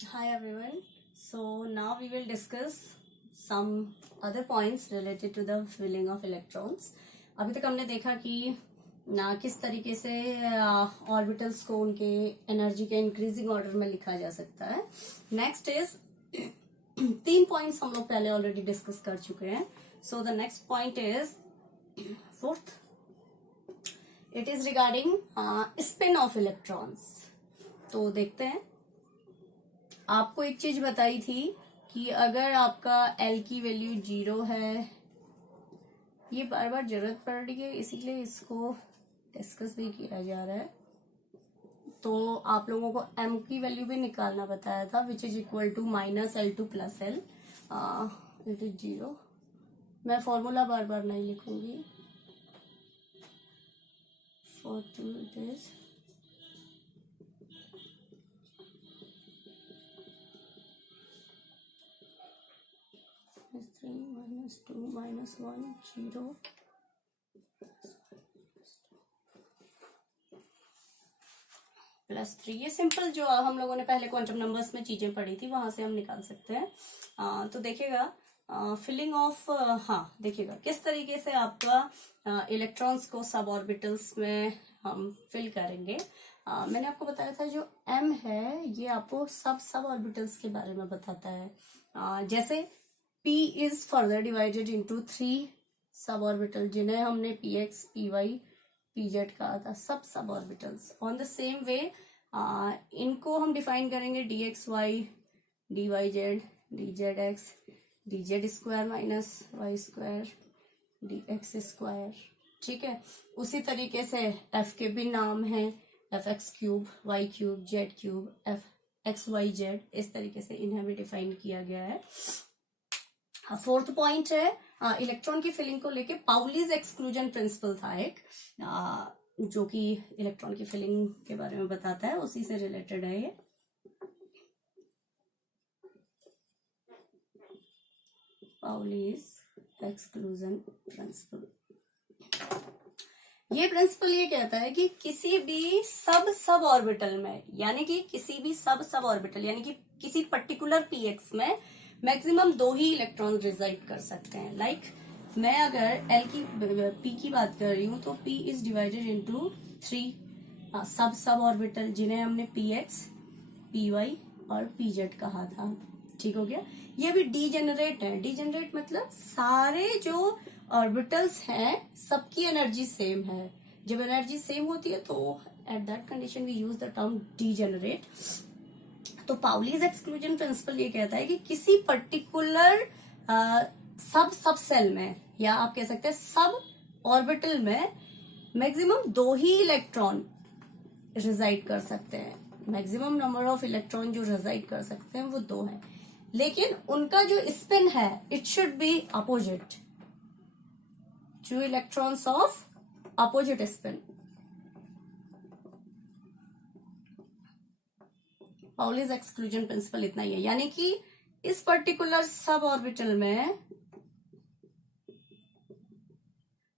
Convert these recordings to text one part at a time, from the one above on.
Hi everyone. So now we will discuss some other points related to the filling of electrons. अभी तक हमने देखा कि ना किस तरीके से ऑर्बिटल्स को उनके एनर्जी के इंक्रीजिंग ऑर्डर में लिखा जा सकता है. नेक्स्ट इज 3 पॉइंट्स हम लोग पहले ऑलरेडी डिस्कस कर चुके हैं. So the next point is fourth. It is regarding spin off electrons. तो देखते हैं. आपको एक चीज बताई थी कि अगर आपका L की वैल्यू 0 है, ये बार बार जरूरत पड़ रही है इसीलिए इसको डिस्कस भी किया जा रहा है. तो आप लोगों को M की वैल्यू भी निकालना बताया था which is equal to -L2 + L. It is 0. मैं फॉर्मूला बार बार नहीं लिखूंगी. For 2 it is -3 - 2 - 1 0 +3. ये सिंपल जो हम लोगों ने पहले क्वांटम नंबर्स में चीजें पढ़ी थी वहां से हम निकाल सकते हैं. तो देखिएगा फिलिंग ऑफ देखिएगा किस तरीके से आपका इलेक्ट्रॉन्स को सब ऑर्बिटल्स में हम फिल करेंगे. मैंने आपको बताया था जो M है ये आपको सब ऑर्बिटल्स के बारे में बताता है. जैसे P is further divided into 3 sub orbital जिन्हें हमने PX, PY, PZ कहा था. Sub orbitals. On the same way इनको हम डिफाइन करेंगे DXY, DYZ, DZX, DZ² - Y², DX². ठीक है. उसी तरीके से F के भी नाम हैं. FX3, Y3, Z3, FXYZ. इस तरीके से इन्हें भी डिफाइन किया गया है. फोर्थ पॉइंट है इलेक्ट्रॉन की फिलिंग को लेके पाउलीज एक्सक्लूजन प्रिंसिपल था एक जो कि इलेक्ट्रॉन की फिलिंग के बारे में बताता है. उसी से रिलेटेड है ये. Pauli's exclusion principle. ये प्रिंसिपल ये कहता है कि किसी भी सब ऑर्बिटल में यानी कि किसी भी सब ऑर्बिटल यानी कि किसी पर्टिकुलर px में मैक्सिमम 2 ही इलेक्ट्रॉन रिजाइड कर सकते हैं. लाइक मैं अगर P की बात कर रही हूं तो P is divided into 3 sub orbital जिन्हें हमने PX, PY और PZ कहा था. ठीक हो गया. ये भी डीजेनरेट है. डीजेनरेट मतलब सारे जो ऑर्बिटल्स हैं सबकी एनर्जी सेम है. जब एनर्जी सेम होती है तो at that condition we use the term degenerate. तो पाउलीज एक्सक्लूजन प्रिंसिपल ये कहता है कि किसी पर्टिकुलर सब सेल में या आप कह सकते हैं सब ऑर्बिटल में मैक्सिमम 2 ही इलेक्ट्रॉन रिजाइड कर सकते हैं. मैक्सिमम नंबर ऑफ इलेक्ट्रॉन जो रिजाइड कर सकते हैं वो 2 हैं. लेकिन उनका जो स्पिन है it should be opposite. 2 electrons of opposite spin. Pauli's exclusion principal इतना ही है. यानी कि इस पर्टिकुलर सब ऑर्बिटल में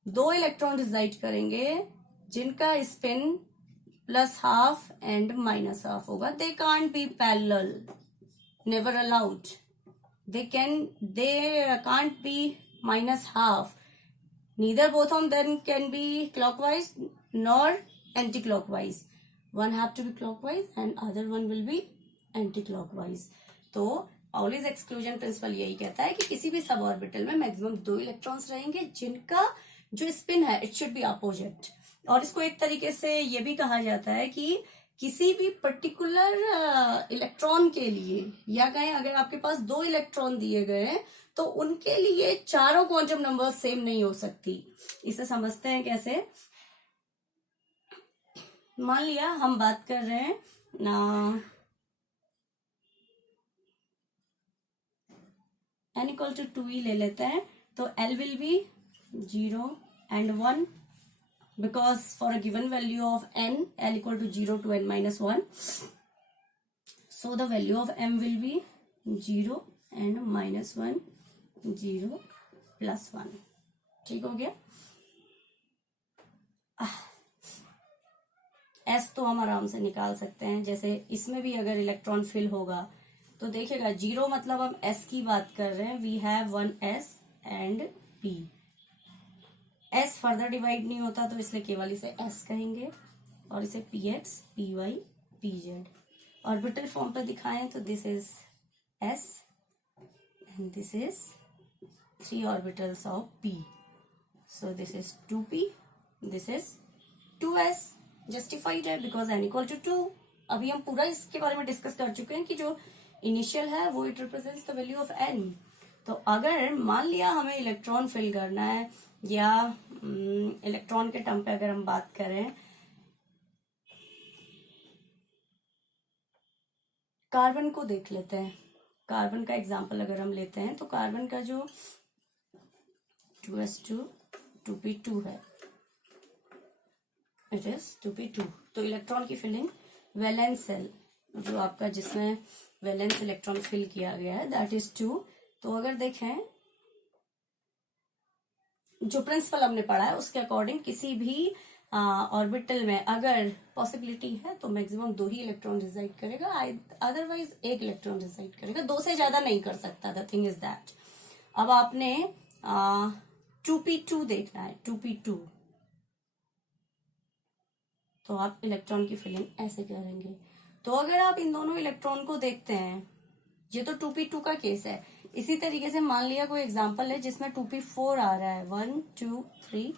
2 इलेक्ट्रॉन रिजाइड करेंगे जिनका स्पिन +½ एंड -½ होगा. They can't be parallel. Never allowed. They can't be -½ neither both of them can be clockwise nor anti-clockwise. One have to be clockwise and other one will be anti-clockwise. तो Pauli's exclusion principal यही कहता है कि किसी भी sub orbital में maximum 2 electrons रहेंगे जिनका जो स्पिन है इट शुड बी अपोजिट. और इसको एक तरीके से ये भी कहा जाता है कि किसी भी पर्टिकुलर इलेक्ट्रॉन के लिए या कहें अगर आपके पास 2 इलेक्ट्रॉन दिए गए हैं तो उनके लिए चारों क्वांटम नंबर सेम नहीं हो सकती. इसे समझते हैं कैसे. मान लिया हम बात कर रहे हैं ना n = 2 ही ले लेते हैं. तो L will be 0 and 1 because for a given value of n L = 0 to n - 1. So the value of M will be 0 and -1 0 +1. ठीक हो गया. S तो हम आराम से निकाल सकते हैं. जैसे इसमें भी अगर इलेक्ट्रॉन फिल होगा तो देखिएगा 0 मतलब हम s की बात कर रहे हैं, we have 1s and p। s further divide नहीं होता तो इसलिए केवल इसे s कहेंगे और इसे px py pz। Orbital form पे दिखाएं तो this is s and this is 3 orbitals of p, so this is 2p, this is 2s। Justified है बिकॉज n इक्वल टू 2। अभी हम पूरा इसके बारे में डिस्कस कर चुके हैं कि जो इनिशियल है वो it represents the value of n। तो अगर मान लिया हमें इलेक्ट्रॉन फिल करना है या इलेक्ट्रॉन के टर्म पे अगर हम बात करें, कार्बन को देख लेते हैं। कार्बन का एग्जांपल अगर हम लेते हैं तो कार्बन का जो 2s2 2p2 है, इट इज 2p2। तो इलेक्ट्रॉन की फिलिंग वैलेंस सेल जो आपका जिसमें वैलेंस इलेक्ट्रॉन फिल किया गया है दैट इज 2। तो अगर देखें जो प्रिंसिपल हमने पढ़ा है उसके अकॉर्डिंग किसी भी ऑर्बिटल में अगर पॉसिबिलिटी है तो मैक्सिमम 2 ही इलेक्ट्रॉन रिजाइड करेगा, अदरवाइज 1 इलेक्ट्रॉन रिजाइड करेगा, 2 से ज्यादा नहीं कर सकता। द थिंग इज दैट अब आपने 2p2 देखना है, 2p2, तो आप इलेक्ट्रॉन की फिलिंग ऐसे करेंगे। तो अगर आप इन दोनों इलेक्ट्रॉन को देखते हैं, ये तो 2p2 का केस है। इसी तरीके से मान लिया कोई एग्जांपल है जिसमें 2p4 आ रहा है, 1 2 3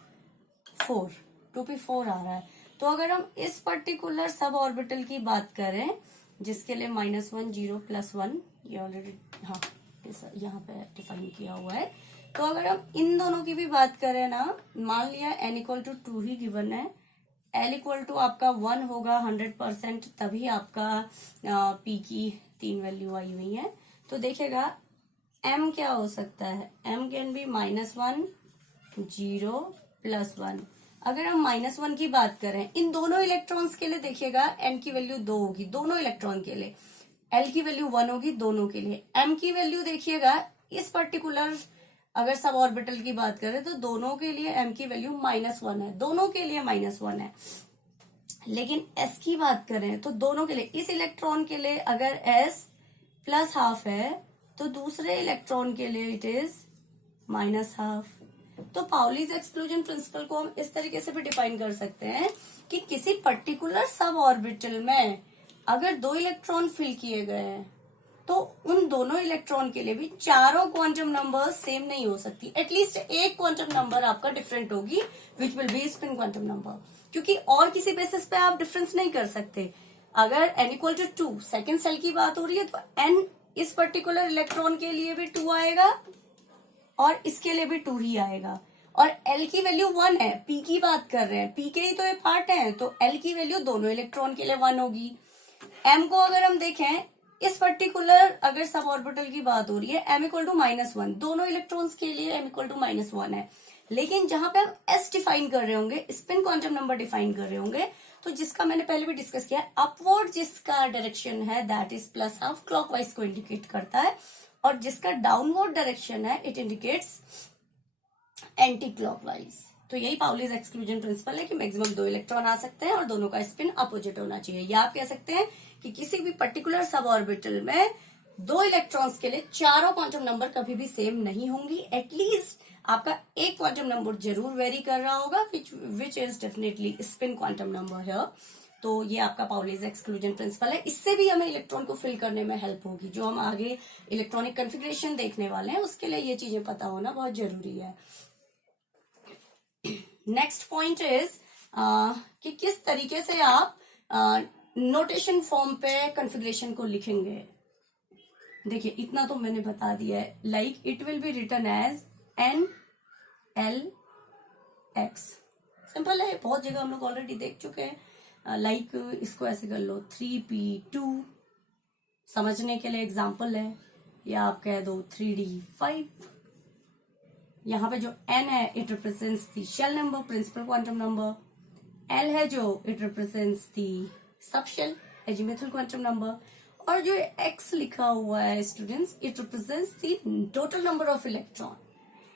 4, 2p4 आ रहा है। तो अगर हम इस पर्टिकुलर सब ऑर्बिटल की बात करें जिसके लिए -1 0 +1 ये ऑलरेडी हाँ यहाँ पे डिफाइन किया हुआ है। तो अगर हम इन दोनों की भी बात करें ना, मान लिया n इक्वल टू 2 ही गिवन है, l इक्वल टू आपका 1 होगा 100%, तभी आपका p की 3 वैल्यू आई हुई है। तो देखिएगा m क्या हो सकता है, m कैन बी -1 0 +1। अगर हम -1 की बात करें इन दोनों इलेक्ट्रॉन्स के लिए देखिएगा n की वैल्यू 2 होगी दोनों इलेक्ट्रॉन के लिए, l की वैल्यू 1 होगी दोनों के लिए। m की वैल्यू देखिएगा इस पर्टिकुलर अगर सब ऑर्बिटल की बात करें तो दोनों के लिए m की वैल्यू -1 है, दोनों के लिए -1 है। लेकिन s की बात करें तो दोनों के लिए, इस इलेक्ट्रॉन के लिए अगर s +½ है तो दूसरे इलेक्ट्रॉन के लिए इट इज -½ तो पाउलीज एक्सक्लूजन प्रिंसिपल को हम इस तरीके से भी डिफाइन कर सकते हैं कि किसी पर्टिकुलर सब ऑर्बिटल में अगर 2 इलेक्ट्रॉन फिल किए गए हैं तो उन दोनों इलेक्ट्रॉन के लिए भी चारों क्वांटम नंबर सेम नहीं हो सकती, एटलीस्ट एक क्वांटम नंबर आपका डिफरेंट होगी which will be spin quantum number, क्योंकि और किसी बेसिस पे आप डिफरेंस नहीं कर सकते। अगर n equal to 2 second shell की बात हो रही है तो n इस पर्टिकुलर इलेक्ट्रॉन के लिए भी 2 आएगा और इसके लिए भी 2 ही आएगा, और l की वैल्यू 1 है, p की बात कर रहे हैं, p के ही तो ये पार्ट है, तो l की वैल्यू दोनों इलेक्ट्रॉन के लिए 1 होगी। m को अगर हम देखें इस पर्टिकुलर अगर सब ऑर्बिटल की बात हो रही है m इक्वल टू -1, दोनों इलेक्ट्रॉन्स के लिए m इक्वल टू -1 है। लेकिन जहां पे हम s डिफाइन कर रहे होंगे, स्पिन क्वांटम नंबर डिफाइन कर रहे होंगे, तो जिसका मैंने पहले भी डिस्कस किया है अपवर्ड जिसका डायरेक्शन है दैट इज +½ क्लॉकवाइज को इंडिकेट करता है, और जिसका डाउनवर्ड डायरेक्शन है इट इंडिकेट्स एंटी क्लॉकवाइज। तो यही पाउलीज एक्सक्लूजन प्रिंसिपल है कि मैक्सिमम 2 इलेक्ट्रॉन आ सकते हैं और दोनों का स्पिन अपोजिट होना चाहिए। या आप कह सकते हैं कि किसी भी पर्टिकुलर सब ऑर्बिटल में 2 इलेक्ट्रॉन्स के लिए चारों क्वांटम नंबर कभी भी सेम नहीं होंगी, एटलीस्ट आपका एक क्वांटम नंबर जरूर वेरी कर रहा होगा which is definitely spin quantum number है। तो ये आपका पाउलीज एक्सक्लूजन प्रिंसिपल है, इससे भी हमें इलेक्ट्रॉन को फिल करने में हेल्प होगी। जो हम आगे इलेक्ट्रॉनिक कॉन्फ़िगरेशन देखने वाले हैं उसके लिए ये चीजें पता होना बहुत जरूरी है। नेक्स्ट पॉइंट इज कि किस तरीके से आप नोटेशन फॉर्म पे कॉन्फ़िगरेशन को लिखेंगे। देखिए इतना तो मैंने बता दिया है, like it will be written as NLX। Simple है, बहुत जगह हम लोग ऑलरेडी देख चुके हैं। लाइक इसको ऐसे कर लो 3p2, समझने के लिए एग्जांपल है, या आप कह दो 3d5। यहाँ पे जो n है it represents the shell number, principal quantum number. l है जो इट रिप्रेजेंट्स दी सब शेल एजीमुथल क्वांटम नंबर, और जो x लिखा हुआ है students it represents the total number of electron,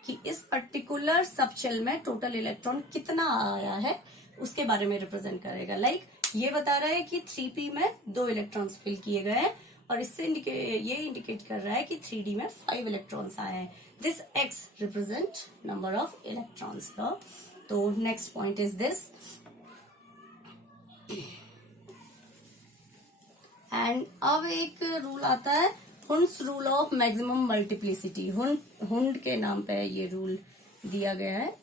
कि इस पर्टिकुलर सब शेल में टोटल इलेक्ट्रॉन कितना आया है उसके बारे में रिप्रेजेंट करेगा। लाइक ये बता रहा है कि 3p में 2 इलेक्ट्रॉन्स फिल किए गए हैं और इससे ये इंडिकेट कर रहा है कि 3D में 5 इलेक्ट्रॉन्स आए हैं। This x represent number of electrons का। तो next point is this, and अब एक रूल आता है Hund's rule of maximum multiplicity. Hund के नाम पे ये रूल दिया गया है।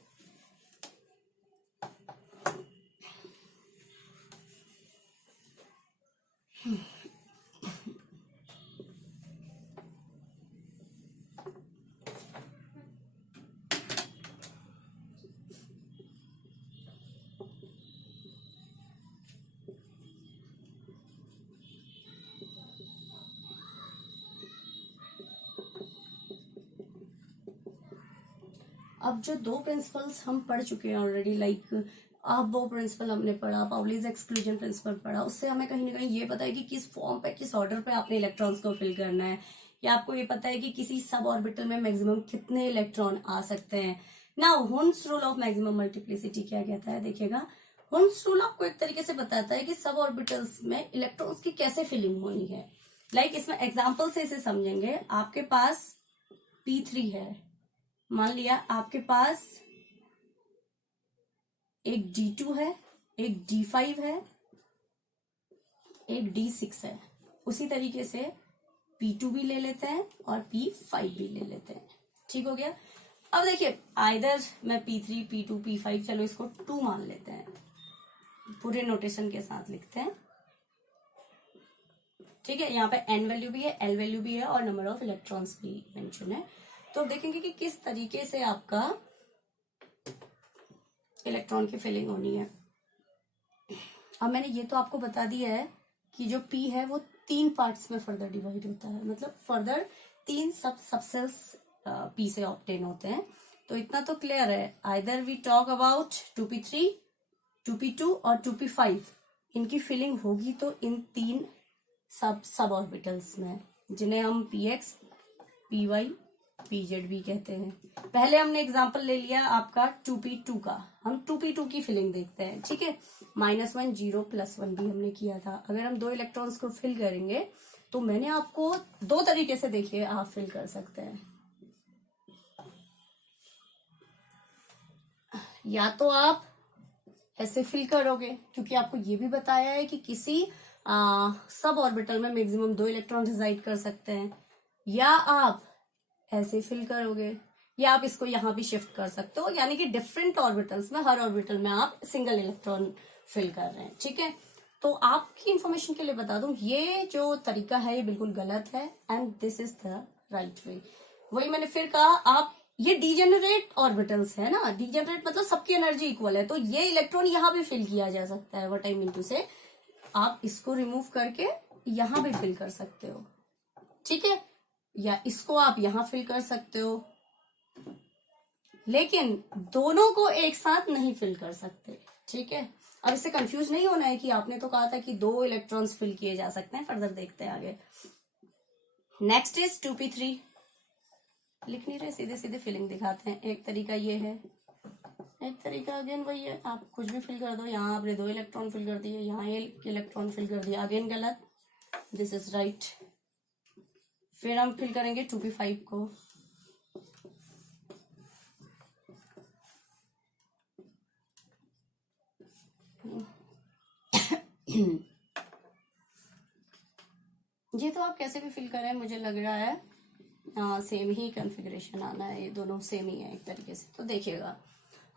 अब जो दो प्रिंसिपल्स हम पढ़ चुके हैं ऑलरेडी, लाइक वो प्रिंसिपल हमने पढ़ा, पाउलीज एक्सक्लूजन प्रिंसिपल पढ़ा, उससे हमें कहीं ना कहीं ये पता है कि किस फॉर्म पे, किस ऑर्डर पे आपने इलेक्ट्रॉन्स को फिल करना है, या आपको ये पता है कि किसी सब ऑर्बिटल में मैक्सिमम कितने इलेक्ट्रॉन आ सकते हैं। Now Hund's rule of maximum multiplicity क्या कहता है, देखिएगा। हुंड्स रूल आपको एक तरीके से बताता है कि सब ऑर्बिटल्स में इलेक्ट्रॉन्स की कैसे फिलिंग होनी है। लाइक इसमें एग्जाम्पल से इसे समझेंगे। आपके पास P3 है, मान लिया आपके पास एक D2 है, एक D5 है, एक D6 है। उसी तरीके से P2 भी ले लेते हैं और P5 भी ले लेते हैं। ठीक हो गया। अब देखिए, आइदर मैं P3, P2, P5, चलो इसको 2 मान लेते हैं, पूरे नोटेशन के साथ लिखते हैं। ठीक है, यहाँ पे n वैल्यू भी है, l वैल्यू भी है और नंबर ऑफ इलेक्ट्रॉन्स भी मेंशन है। तो देखेंगे कि किस तरीके से आपका इलेक्ट्रॉन की फिलिंग होनी है। अब मैंने ये तो आपको बता दिया है कि जो P है वो 3 पार्ट्स में फर्दर डिवाइड होता है, मतलब फर्दर 3 सबसेल्स P से ऑब्टेन होते हैं। तो इतना तो क्लियर है। Either we talk about 2p3, 2p2 और 2p5, इनकी फिलिंग होगी तो इन 3 सब ऑर्बिटल्स में, जिन्हें हम px, py, pz भी कहते हैं। पहले हमने एग्जांपल ले लिया आपका 2p2 का, हम 2p2 की फिलिंग देखते हैं। ठीक है, -1, 0, +1 भी हमने किया था। अगर हम 2 इलेक्ट्रॉन्स को फिल करेंगे तो मैंने आपको 2 तरीके से, देखिए, आप फिल कर सकते हैं। या तो आप ऐसे फिल करोगे, क्योंकि आपको ये भी बताया है कि किसी सब ऑर्बिटल में मैक्सिमम 2 इलेक्ट्रॉन रिजाइड कर सकते हैं, या आप ऐसे फिल करोगे, या आप इसको यहां भी शिफ्ट कर सकते हो, यानी कि डिफरेंट ऑर्बिटल्स में, हर ऑर्बिटल में आप सिंगल इलेक्ट्रॉन फिल कर रहे हैं। ठीक है, तो आपकी इंफॉर्मेशन के लिए बता दूं, ये जो तरीका है ये बिल्कुल गलत है, and this is the right way. वही मैंने फिर कहा, आप ये डीजेनरेट ऑर्बिटल्स है ना, डीजेनरेट मतलब सबकी एनर्जी इक्वल है, तो ये इलेक्ट्रॉन यहां भी फिल किया जा सकता है। व्हाट आई मीन टू से, आप इसको रिमूव करके यहां भी फिल कर सकते हो। ठीक है, या इसको आप यहां फिल कर सकते हो, लेकिन दोनों को एक साथ नहीं फिल कर सकते। ठीक है, अब इससे कंफ्यूज नहीं होना है कि आपने तो कहा था कि 2 इलेक्ट्रॉन्स फिल किए जा सकते हैं। फर्दर देखते हैं आगे। Next is 2p3। लिख नहीं रहे, सीधे सीधे फिलिंग दिखाते हैं। एक तरीका ये है, एक तरीका अगेन वही है, आप कुछ भी फिल कर दो। यहाँ आपने 2 इलेक्ट्रॉन फिल कर दिए, यहाँ 1 इलेक्ट्रॉन फिल कर दिया, अगेन गलत, दिस इज राइट। फिर हम फिल करेंगे 2p5 को। ये तो आप कैसे भी फिल करें, मुझे लग रहा है सेम ही कॉन्फ़िगरेशन आना है, ये दोनों सेम ही है एक तरीके से। तो देखिएगा,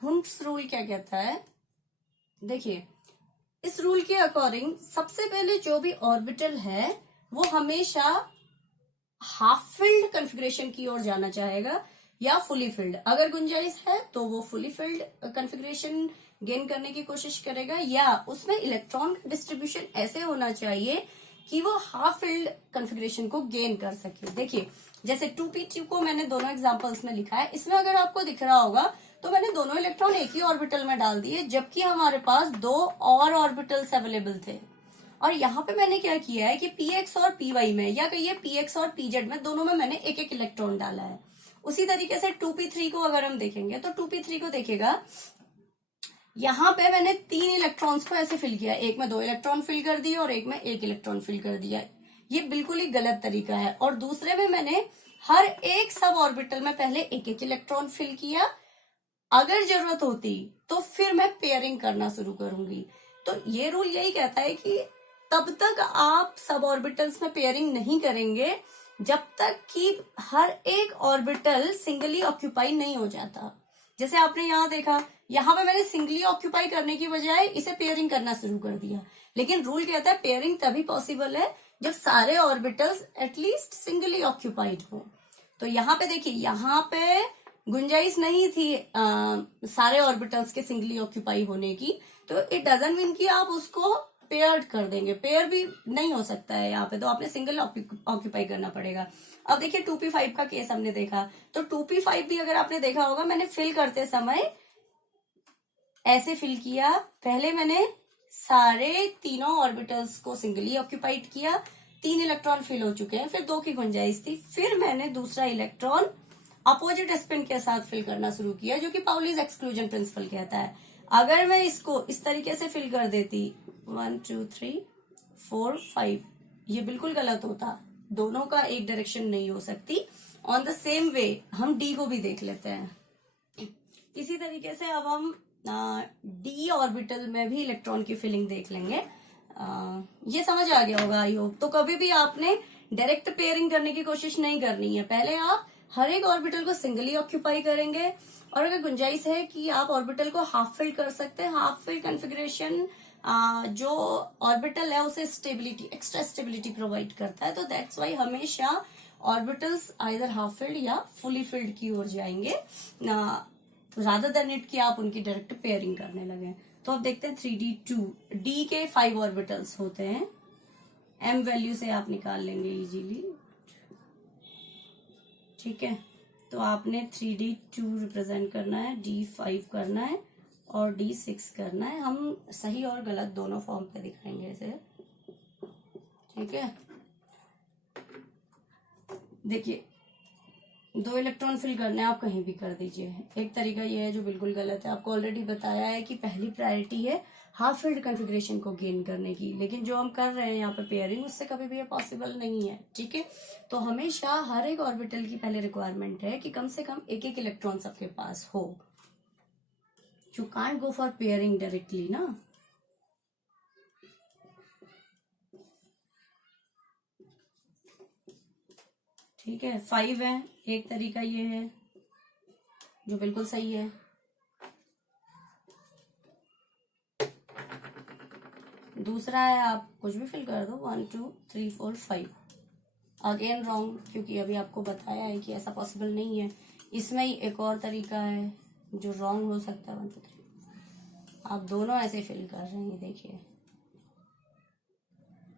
हुंड्स रूल क्या कहता है, देखिए, इस रूल के अकॉर्डिंग सबसे पहले जो भी ऑर्बिटल है वो हमेशा हाफ फिल्ड कॉन्फ़िगरेशन की ओर जाना चाहेगा, या फुली फिल्ड। अगर गुंजाइश है तो वो फुली फिल्ड कॉन्फ़िगरेशन गेन करने की कोशिश करेगा, या उसमें इलेक्ट्रॉन डिस्ट्रीब्यूशन ऐसे होना चाहिए कि वो हाफ फिल्ड कॉन्फ़िगरेशन को गेन कर सके। देखिए, जैसे 2p2 को मैंने दोनों एग्जांपल्स में लिखा है, इसमें अगर आपको दिख रहा होगा तो मैंने दोनों इलेक्ट्रॉन एक ही ऑर्बिटल में डाल दिए, जबकि हमारे पास 2 और ऑर्बिटल्स अवेलेबल थे। और यहाँ पे मैंने क्या किया है कि px और py में, या कहिए px और pz में, दोनों में मैंने एक एक इलेक्ट्रॉन डाला है। उसी तरीके से 2p3 को अगर हम देखेंगे तो 2p3 को देखिएगा, यहाँ पे मैंने 3 इलेक्ट्रॉन्स को ऐसे फिल किया, एक में 2 इलेक्ट्रॉन फिल कर दिए और एक में 1 इलेक्ट्रॉन फिल कर दिया। ये बिल्कुल ही गलत तरीका है। और दूसरे में मैंने हर एक सब ऑर्बिटल में पहले एक एक इलेक्ट्रॉन फिल किया, अगर जरूरत होती तो फिर मैं पेयरिंग करना शुरू करूंगी। तो ये रूल यही कहता है कि तब तक आप सब ऑर्बिटल्स में पेयरिंग नहीं करेंगे जब तक कि हर एक ऑर्बिटल सिंगली ऑक्यूपाई नहीं हो जाता। जैसे आपने यहाँ देखा, यहाँ पे मैंने सिंगली ऑक्यूपाई करने की बजाय इसे पेयरिंग करना शुरू कर दिया, लेकिन रूल कहता है पेयरिंग तभी पॉसिबल है जब सारे ऑर्बिटल्स एटलीस्ट सिंगली ऑक्यूपाइड हो। तो यहाँ पे देखिए, यहाँ पे गुंजाइश नहीं थी सारे ऑर्बिटल्स के सिंगली ऑक्यूपाई होने की, तो इट डजंट मीन कि आप उसको पेयर्ड कर देंगे। पेयर भी नहीं हो सकता है यहाँ पे, तो आपने सिंगल ऑक्यूपाई करना पड़ेगा। अब देखिए 2p5 का केस हमने देखा, तो 2p5 भी अगर आपने देखा होगा, मैंने फिल करते समय ऐसे फिल किया। पहले मैंने सारे तीनों ऑर्बिटल्स को सिंगली ऑक्यूपाइड किया, 3 इलेक्ट्रॉन फिल हो चुके हैं, फिर 2 की गुंजाइश थी, फिर मैंने दूसरा इलेक्ट्रॉन अपोजिट स्पिन के साथ फिल करना शुरू किया, जो कि पाउलीज एक्सक्लूजन प्रिंसिपल कहता है। अगर मैं इसको इस तरीके से फिल कर देती 1 2 3 4 5, ये बिल्कुल गलत होता, दोनों का एक डायरेक्शन नहीं हो सकती। ऑन द सेम वे हम डी को भी देख लेते हैं। इसी तरीके से अब हम डी ऑर्बिटल में भी इलेक्ट्रॉन की फिलिंग देख लेंगे। ये समझ आ गया होगा आई होप। तो कभी भी आपने डायरेक्ट पेयरिंग करने की कोशिश नहीं करनी है, पहले आप हर एक ऑर्बिटल को सिंगली ऑक्यूपाई करेंगे, और अगर गुंजाइश है कि आप ऑर्बिटल को हाफ फिल कर सकते हैं, हाफ फिल कॉन्फ़िगरेशन जो ऑर्बिटल है उसे स्टेबिलिटी, एक्स्ट्रा स्टेबिलिटी प्रोवाइड करता है, तो दैट्स वाई हमेशा ऑर्बिटल्स आइदर हाफ फिल्ड या फुली फिल्ड की ओर जाएंगे, रादर देन इट कि आप उनकी डायरेक्ट पेयरिंग करने लगे। तो अब देखते हैं 3d2, डी के 5 ऑर्बिटल्स होते हैं, m वैल्यू से आप निकाल लेंगे इजीली, ठीक है। तो आपने 3d2 रिप्रेजेंट करना है, d5 करना है और d6 करना है। हम सही और गलत दोनों फॉर्म पे दिखाएंगे इसे, ठीक है। देखिए 2 इलेक्ट्रॉन फिल करने हैं, आप कहीं भी कर दीजिए। एक तरीका ये है जो बिल्कुल गलत है, आपको ऑलरेडी बताया है कि पहली प्रायोरिटी है हाफ फिल्ड कॉन्फ़िगरेशन को गेन करने की, लेकिन जो हम कर रहे हैं यहाँ पे पेयरिंग, उससे कभी भी ये पॉसिबल नहीं है, ठीक है। तो हमेशा हर एक ऑर्बिटल की पहले रिक्वायरमेंट है कि कम से कम एक एक इलेक्ट्रॉन सबके पास हो। You can't go for pairing directly ना। ठीक है, 5 है, एक तरीका ये है जो बिल्कुल सही है। दूसरा है आप कुछ भी फिल कर दो, 1 2 3 4 5, अगेन रॉन्ग, क्योंकि अभी आपको बताया है कि ऐसा पॉसिबल नहीं है। इसमें ही एक और तरीका है जो रॉन्ग हो सकता है, 1 2 3, आप दोनों ऐसे फिल कर रहे हैं, देखिए,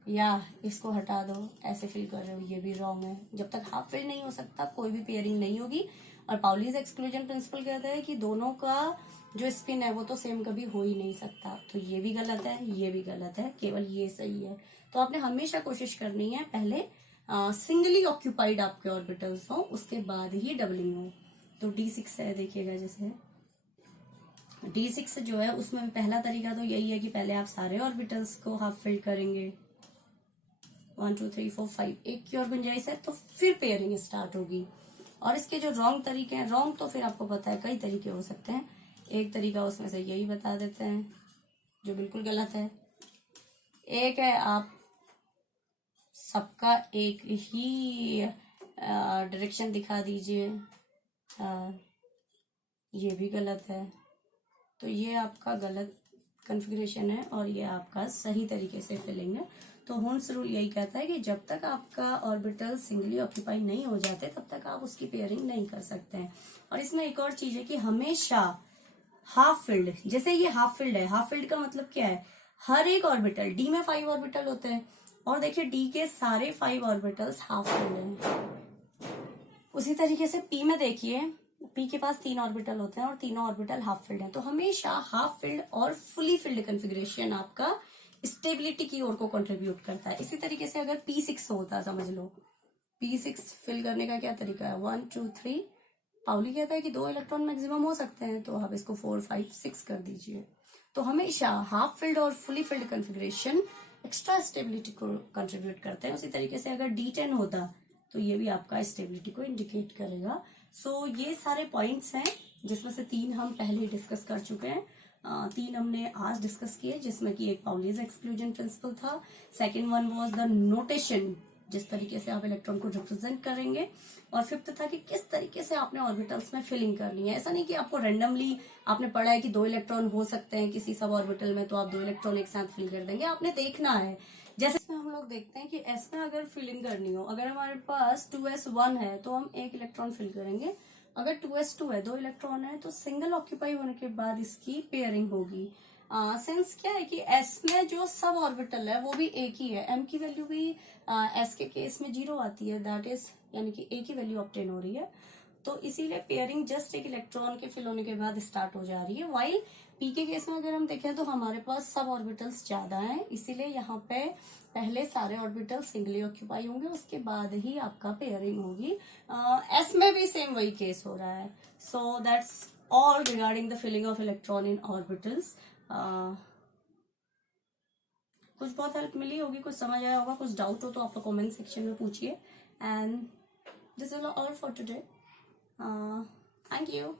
या इसको हटा दो, ऐसे फिल कर रहे हो, ये भी रॉन्ग है। जब तक हाफ फिल नहीं हो सकता कोई भी पेयरिंग नहीं होगी। और पाउलीज एक्सक्लूजन प्रिंसिपल कहता है कि दोनों का जो स्पिन है वो तो सेम कभी हो ही नहीं सकता। तो ये भी गलत है, ये भी गलत है, केवल ये सही है। तो आपने हमेशा कोशिश करनी है पहले सिंगली ऑक्यूपाइड आपके ऑर्बिटल्स हो, उसके बाद ही डबलिंग हो। तो d6 है, देखिएगा, जैसे d6 जो है उसमें पहला तरीका तो यही है कि पहले आप सारे ऑर्बिटल्स को हाफ फिल करेंगे, 1 2 3 4 5, एक की और गुंजाइश है तो फिर पेयरिंग स्टार्ट होगी। और इसके जो रॉन्ग तरीके हैं, रॉन्ग तो फिर आपको पता है कई तरीके हो सकते हैं, एक तरीका उसमें से यही बता देते हैं जो बिल्कुल गलत है। एक है आप सबका एक ही डायरेक्शन दिखा दीजिए, ये भी गलत है। तो ये आपका गलत कॉन्फ़िगरेशन है और ये आपका सही तरीके से फिलिंग है। तो होन्स रूल यही कहता है कि जब तक आपका ऑर्बिटल सिंगली ऑक्यूपाई नहीं हो जाते तब तक आप उसकी पेयरिंग नहीं कर सकते हैं। और इसमें एक और चीज है कि हमेशा हाफ फिल्ड, जैसे ये हाफ फिल्ड है, हाफ फिल्ड का मतलब क्या है, हर एक ऑर्बिटल, डी में 5 ऑर्बिटल होते हैं और देखिए डी के सारे 5 ऑर्बिटल्स हाफ फिल्ड हैं। उसी तरीके से पी में देखिए, पी के पास 3 ऑर्बिटल होते हैं और तीनों ऑर्बिटल हाफ फिल्ड हैं। तो हमेशा हाफ फिल्ड और फुली फिल्ड कॉन्फ़िगरेशन आपका स्टेबिलिटी की ओर को कंट्रीब्यूट करता है। इसी तरीके से अगर P6 होता, समझ लो P6 फिल करने का क्या तरीका है, 1 2 3, पाउली कहता है कि 2 इलेक्ट्रॉन मैक्सिमम हो सकते हैं, तो आप इसको 4 5 6 कर दीजिए। तो हमेशा हाफ फिल्ड और fully filled configuration extra stability को कंट्रीब्यूट करते हैं। उसी तरीके से अगर D10 होता तो ये भी आपका स्टेबिलिटी को इंडिकेट करेगा। सो ये सारे पॉइंट्स हैं जिसमें से 3 हम पहले डिस्कस कर चुके हैं। 3 हमने आज डिस्कस किए, जिसमें कि एक पाउलीज एक्सक्लूजन प्रिंसिपल था, second one was the notation, जिस तरीके से आप इलेक्ट्रॉन को रिप्रेजेंट करेंगे, और फिफ्थ था कि किस तरीके से आपने ऑर्बिटल्स में फिलिंग करनी है। ऐसा नहीं कि आपको रैंडमली आपने पढ़ा है कि 2 इलेक्ट्रॉन हो सकते हैं किसी सब ऑर्बिटल में, तो आप 2 इलेक्ट्रॉन एक साथ फिल कर देंगे। आपने देखना है, जैसे इसमें हम लोग देखते हैं कि एस में अगर फिलिंग करनी हो, अगर हमारे पास 2s1 है तो हम 1 इलेक्ट्रॉन फिल करेंगे। अगर 2s2 है, 2 इलेक्ट्रॉन है, तो सिंगल ऑक्यूपाई होने के बाद इसकी पेयरिंग होगी। सेंस क्या है कि एस में जो सब ऑर्बिटल है वो भी एक ही है, एम की वैल्यू भी एस के केस में 0 आती है, दैट इज यानी कि ए की वैल्यू ऑब्टेन हो रही है। तो इसीलिए पेयरिंग जस्ट एक इलेक्ट्रॉन के फिल होने के बाद स्टार्ट हो जा रही है। वाइल पी के केस में अगर हम देखें तो हमारे पास सब ऑर्बिटल्स ज्यादा हैं, इसीलिए यहाँ पे पहले सारे ऑर्बिटल सिंगली ऑक्यूपाई होंगे, उसके बाद ही आपका पेयरिंग होगी। एस में भी सेम वही केस हो रहा है। So that's all regarding the filling of electron in orbitals. कुछ बहुत हेल्प मिली होगी, कुछ समझ आया होगा, कुछ डाउट हो तो आप कमेंट सेक्शन में पूछिए। And this is all for today. Thank you.